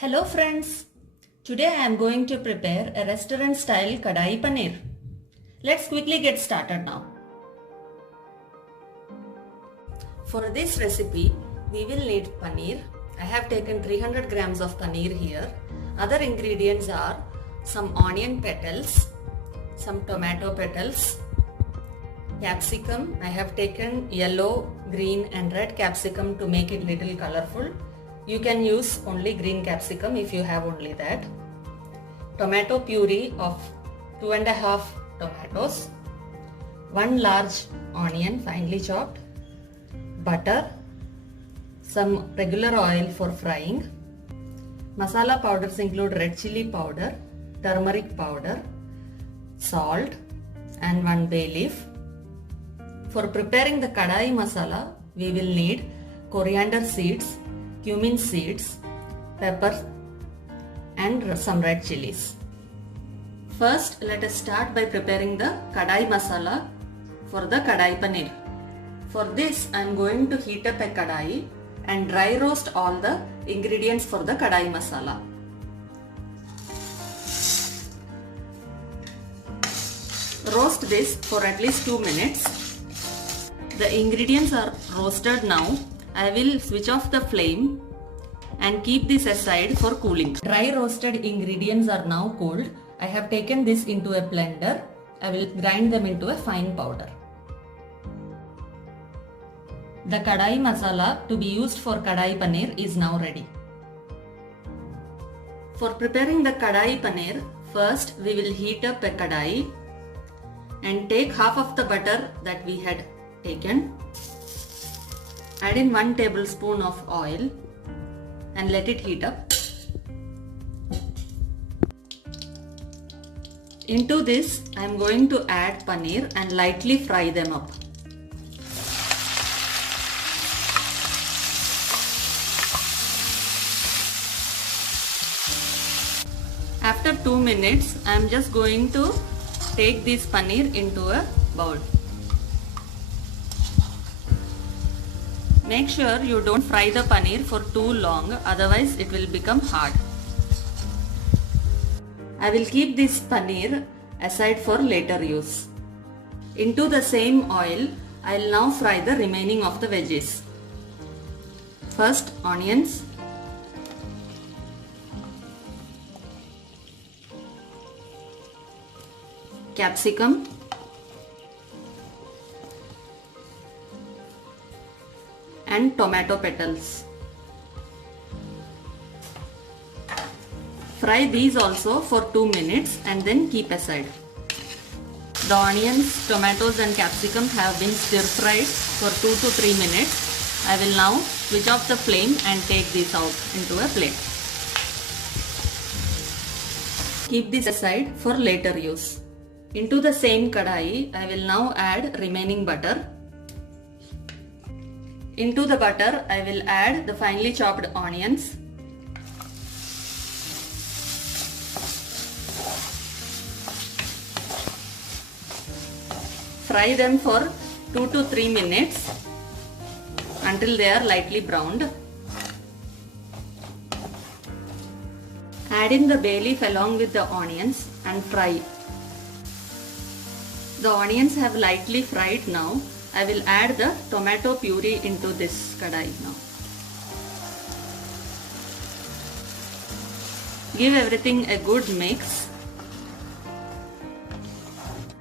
Hello friends, today I am going to prepare a restaurant style kadai paneer. Let's quickly get started now. For this recipe, we will need paneer. I have taken 300 grams of paneer here. Other ingredients are some onion petals, some tomato petals, capsicum. I have taken yellow, green and red capsicum to make it little colorful. You can use only green capsicum if you have only that. Tomato puree of 2.5 tomatoes. 1 large onion finely chopped. Butter. Some regular oil for frying. Masala powders include red chili powder, turmeric powder, salt and 1 bay leaf. For preparing the kadai masala, we will need coriander seeds, cumin seeds, pepper and some red chilies. First, let us start by preparing the kadai masala for the kadai paneer. For this, I am going to heat up a kadai and dry roast all the ingredients for the kadai masala. Roast this for at least 2 minutes. The ingredients are roasted now. I will switch off the flame and keep this aside for cooling. Dry roasted ingredients are now cooled. I have taken this into a blender. I will grind them into a fine powder. The kadai masala to be used for kadai paneer is now ready. For preparing the kadai paneer, first we will heat up a kadai and take half of the butter that we had taken. Add in 1 tablespoon of oil and let it heat up. Into this, I am going to add paneer and lightly fry them up. After 2 minutes, I am just going to take this paneer into a bowl. Make sure you don't fry the paneer for too long, otherwise it will become hard. I will keep this paneer aside for later use. Into the same oil, I will now fry the remaining of the veggies. First, onions. Capsicum. And tomato petals. Fry these also for 2 minutes and then keep aside. The onions, tomatoes and capsicum have been stir fried for 2 to 3 minutes. I will now switch off the flame and take this out into a plate. Keep this aside for later use. Into the same kadai, I will now add remaining butter. Into the butter, I will add the finely chopped onions. Fry them for 2 to 3 minutes until they are lightly browned. Add in the bay leaf along with the onions and fry. The onions have lightly fried now. I will add the tomato puree into this kadai now. Give everything a good mix.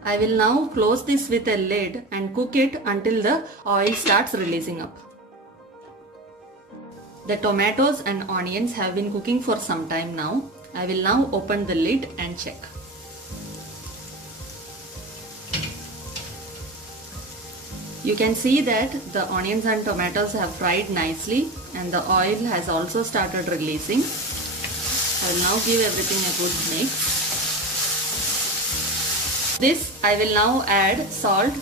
I will now close this with a lid and cook it until the oil starts releasing up. The tomatoes and onions have been cooking for some time now. I will now open the lid and check. You can see that the onions and tomatoes have fried nicely and the oil has also started releasing. I will now give everything a good mix. This I will now add salt,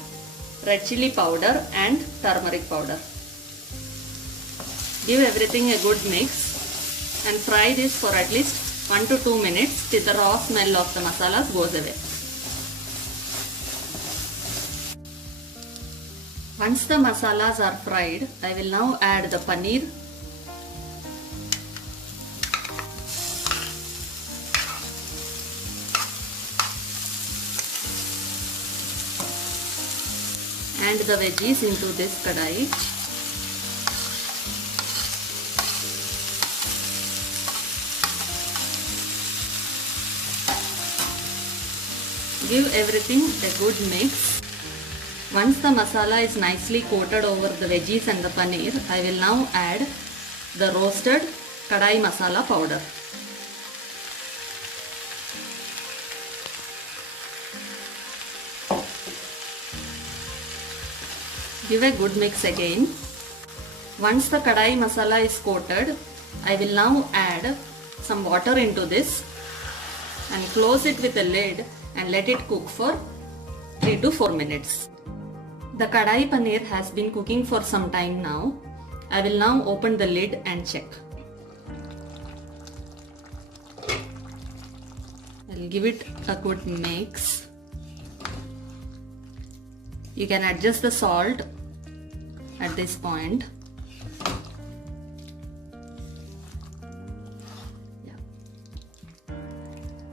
red chili powder and turmeric powder. Give everything a good mix and fry this for at least 1 to 2 minutes till the raw smell of the masalas goes away. Once the masalas are fried, I will now add the paneer and the veggies into this kadai. Give everything a good mix. Once the masala is nicely coated over the veggies and the paneer, I will now add the roasted kadai masala powder. Give a good mix again. Once the kadai masala is coated, I will now add some water into this and close it with a lid and let it cook for 3 to 4 minutes. The kadai paneer has been cooking for some time now. I will now open the lid and check. I'll give it a good mix. You can adjust the salt at this point. Yeah.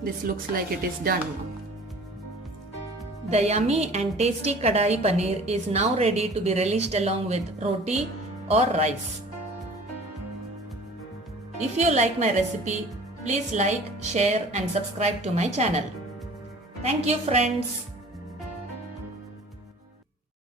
This looks like it is done now. The yummy and tasty kadai paneer is now ready to be relished along with roti or rice. If you like my recipe, please like, share and subscribe to my channel. Thank you friends.